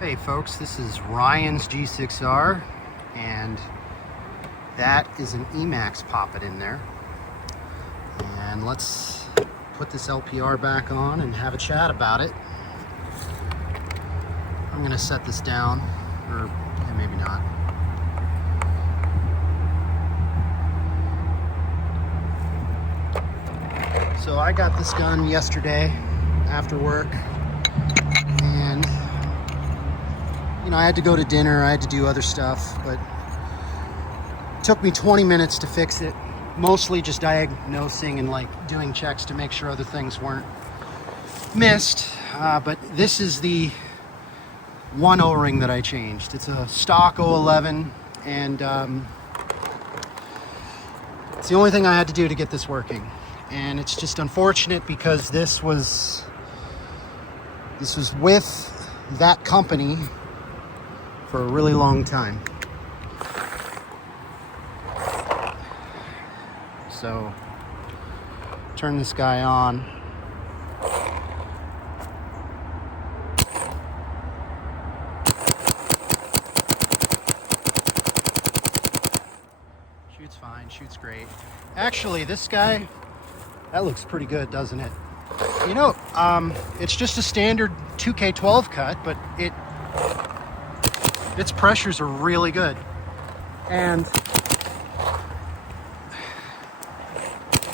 Hey folks, this is Ryan's G6r, and that is an Emax poppet in there. And let's put this LPR back on and have a chat about it. I'm gonna set this down, or yeah, maybe not. So I got this gun yesterday after work, and you know, I had to go to dinner, I had to do other stuff, but it took me 20 minutes to fix it. Mostly just diagnosing and like doing checks to make sure other things weren't missed. But this is the one O-ring that I changed. It's a stock 011, and it's the only thing I had to do to get this working. And it's just unfortunate because this was with that company for a really long time. So turn this guy on. Shoots fine, shoots great. Actually, this guy, that looks pretty good, doesn't it? You know, it's just a standard 2K12 cut, but its pressures are really good. And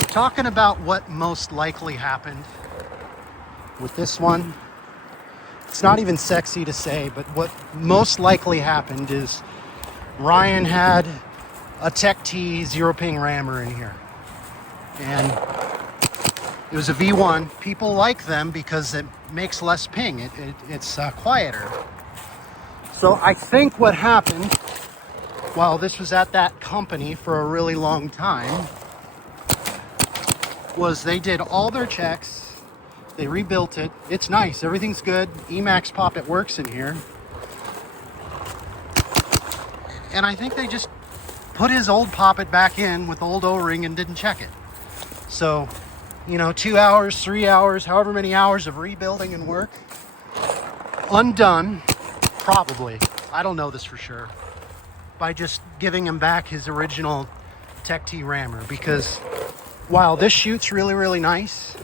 talking about what most likely happened with this one, it's not even sexy to say, but what most likely happened is Ryan had a Tech T zero ping rammer in here. And it was a V1. People like them because it makes less ping. It's quieter. So I think what happened, while this was at that company for a really long time, was they did all their checks, they rebuilt it. It's nice, everything's good. Emax poppet works in here. And I think they just put his old poppet back in with the old O-ring and didn't check it. So, you know, 2 hours, 3 hours, however many hours of rebuilding and work, undone, probably, I don't know this for sure, by just giving him back his original Tech T rammer. Because while this shoots really, really nice,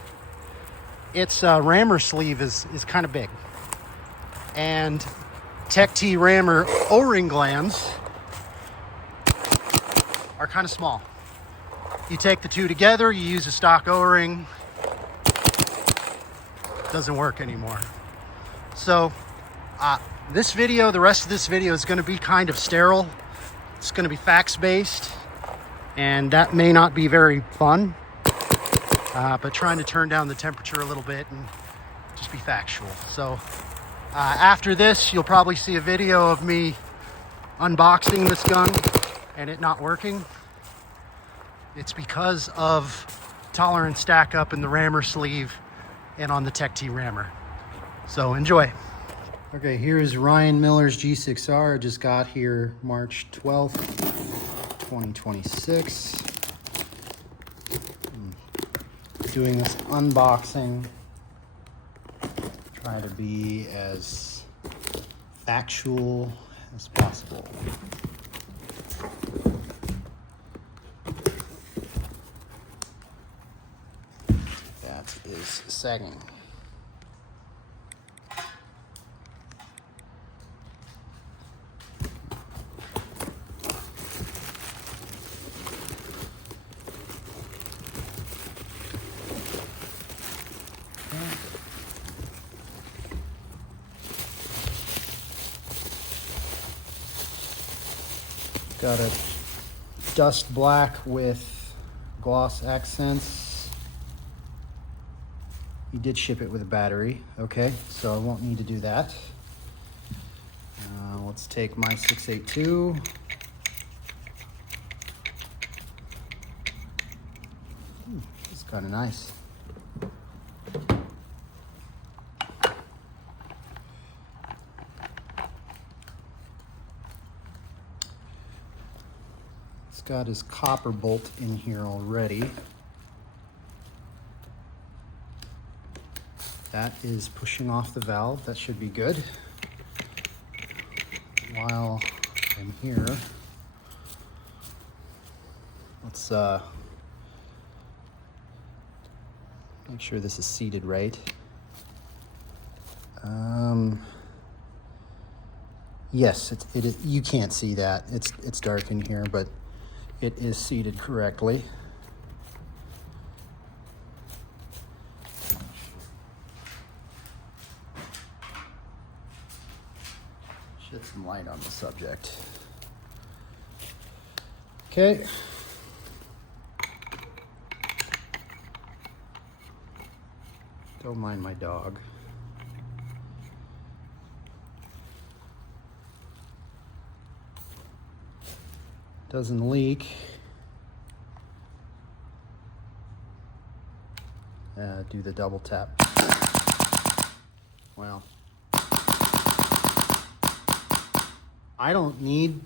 its rammer sleeve is kind of big. And Tech T rammer O-ring glands are kind of small. You take the two together, you use a stock O-ring, doesn't work anymore. So this video, the rest of this video is going to be kind of sterile. It's going to be facts-based, and that may not be very fun, but trying to turn down the temperature a little bit and just be factual. So after this, you'll probably see a video of me unboxing this gun and it not working. It's because of tolerance stack up in the rammer sleeve and on the Tech T rammer. So enjoy. Okay, here's Ryan Miller's G6r. Just got here March 12th, 2026. Doing this unboxing. Try to be as factual as possible. That is sagging. Got a dust black with gloss accents. You did ship it with a battery, okay, so I won't need to do that. Let's take my 682. It's kind of nice. It's got his copper bolt in here already. That is pushing off the valve. That should be good. while I'm here, let's make sure this is seated right. Yes, you can't see that. It's dark in here, but it is seated correctly. Shed some light on the subject. Okay. Don't mind my dog. Doesn't leak. Do the double tap. Well, I don't need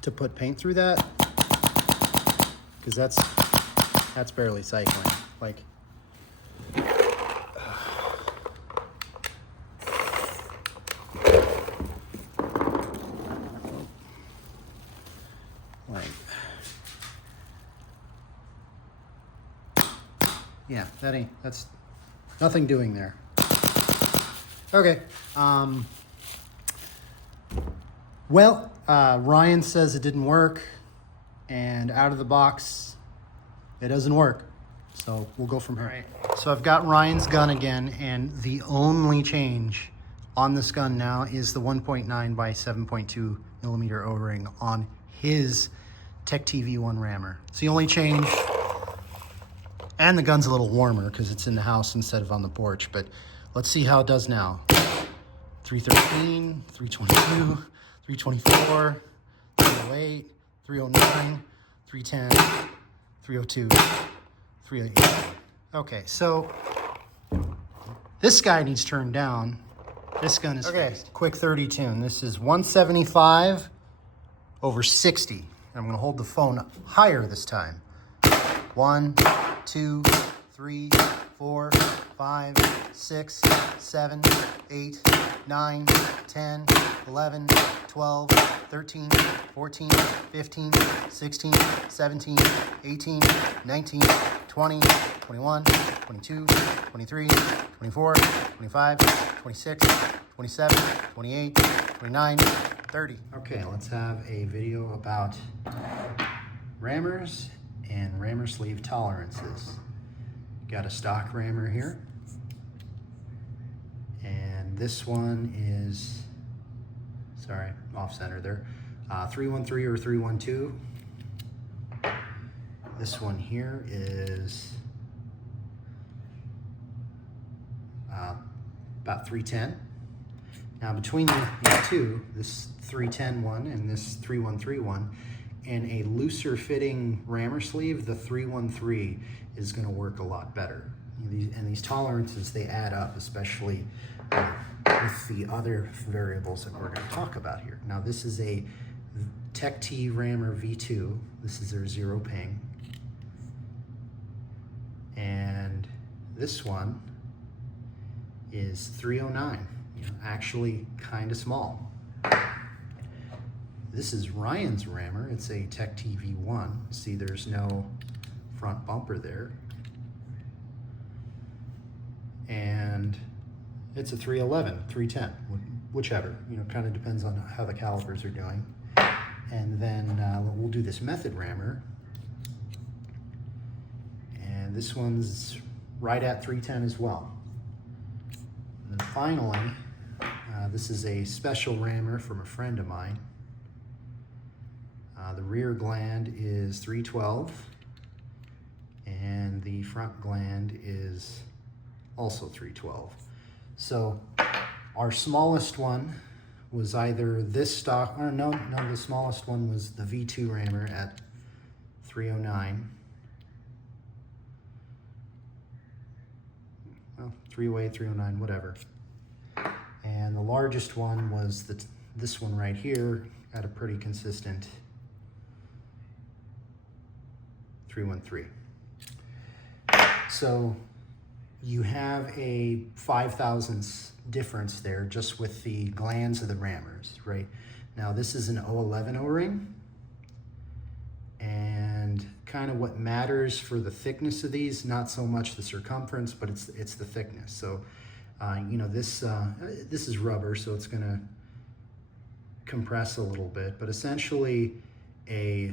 to put paint through that because that's barely cycling. Like, yeah, that's nothing doing there. Okay. Well, Ryan says it didn't work, and out of the box, it doesn't work. So we'll go from here. All right. So I've got Ryan's gun again, and the only change on this gun now is the 1.9 by 7.2 millimeter O-ring on his Tech TV1 rammer. It's the only change. And the gun's a little warmer because it's in the house instead of on the porch, but let's see how it does now. 313, 322, 324, 308, 309, 310, 302, 388. Okay, so this guy needs turned down. This gun is fixed. Quick 30 tune. This is 175 over 60. I'm gonna hold the phone higher this time. 1, 2, 3, 4, 5, 6, 7, 8, 9, 10, 11, 12, 13, 14, 15, 16, 17, 18, 19, 20, 21, 22, 23, 24, 25, 26, 27, 28, 29, 30. Okay, let's have a video about rammers and rammer sleeve tolerances. Got a stock rammer here, and this one is, sorry, off center there, 313 or 312. This one here is about 310. Now between these two, this 310 one and this 313 one, and a looser fitting rammer sleeve, the 313 is gonna work a lot better. And these tolerances, they add up, especially with the other variables that we're gonna talk about here. Now this is a Tech T Rammer V2. This is their zero ping. And this one is 309, actually kind of small. This is Ryan's rammer. It's a Tech TV1. See, there's no front bumper there. And it's a 311, 310, whichever, kind of depends on how the calipers are doing. And then we'll do this method rammer. And this one's right at 310 as well. And then finally, this is a special rammer from a friend of mine. The rear gland is 312, and the front gland is also 312. So our smallest one was either this stock, or no, the smallest one was the V2 rammer at 309. Well, 308, 309, whatever. And the largest one was this one right here at a pretty consistent 313. So you have a 5 thousandths difference there just with the glands of the rammers, right? Now this is an 011 O-ring, and kind of what matters for the thickness of these, not so much the circumference, but it's the thickness. So, you know, this is rubber, so it's gonna compress a little bit, but essentially a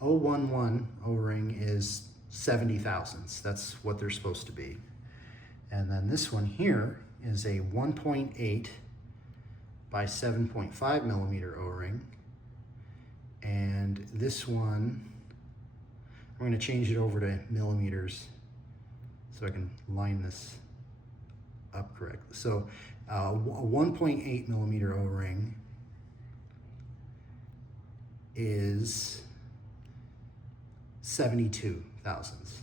011 O-ring is 70 thousandths. That's what they're supposed to be. And then this one here is a 1.8 by 7.5 millimeter O-ring. And this one, I'm gonna change it over to millimeters so I can line this up correctly. So a 1.8 millimeter O-ring is 72 thousandths.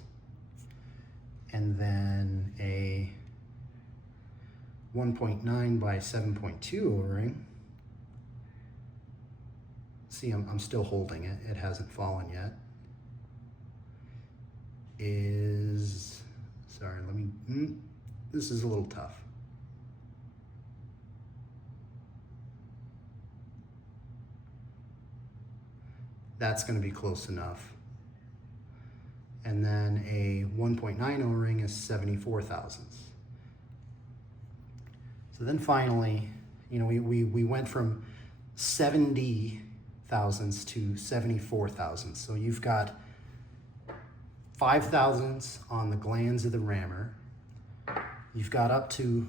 And then a 1.9 by 7.2 O-ring, see, I'm still holding it, it hasn't fallen yet, is, sorry, let me, this is a little tough. That's going to be close enough. And then a 1.9 O-ring is 74 thousandths. So then finally, you know, we went from 70 thousandths to 74 thousandths. So you've got 5 thousandths on the glands of the rammer. You've got up to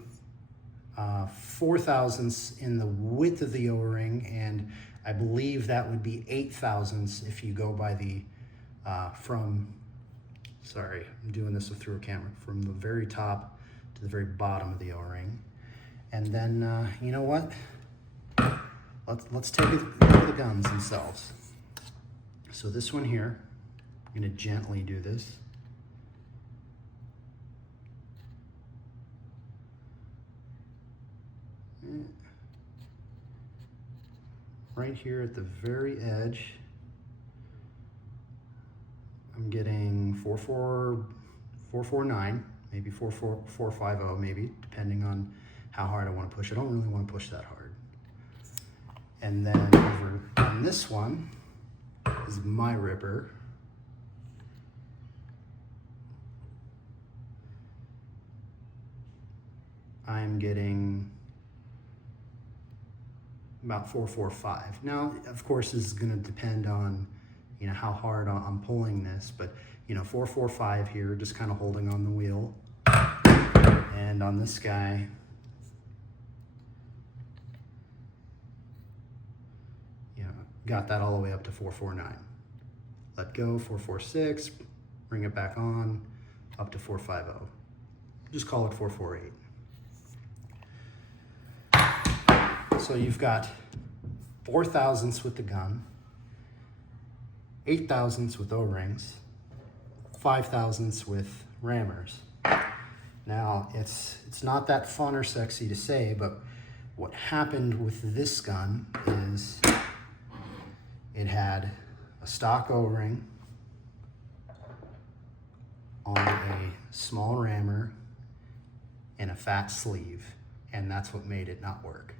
4 thousandths in the width of the O-ring, and I believe that would be 8 thousandths if you go by the, sorry, I'm doing this through a camera, from the very top to the very bottom of the O-ring. And then, you know what? Let's take a look at the guns themselves. So this one here, I'm gonna gently do this. Right here at the very edge, I'm getting 449, maybe 450, maybe, depending on how hard I want to push. I don't really want to push that hard. And then over on this one is my ripper. I'm getting about 445. Now, of course, this is going to depend on, you know, how hard I'm pulling this, but, you know, 445 here, just kind of holding on the wheel. And on this guy, you know, got that all the way up to 449. Let go, 446, bring it back on, up to 450. Just call it 448. So you've got 4 thousandths with the gun, 8 thousandths with O-rings, 5 thousandths with rammers. Now, it's not that fun or sexy to say, but what happened with this gun is it had a stock O-ring on a small rammer and a fat sleeve, and that's what made it not work.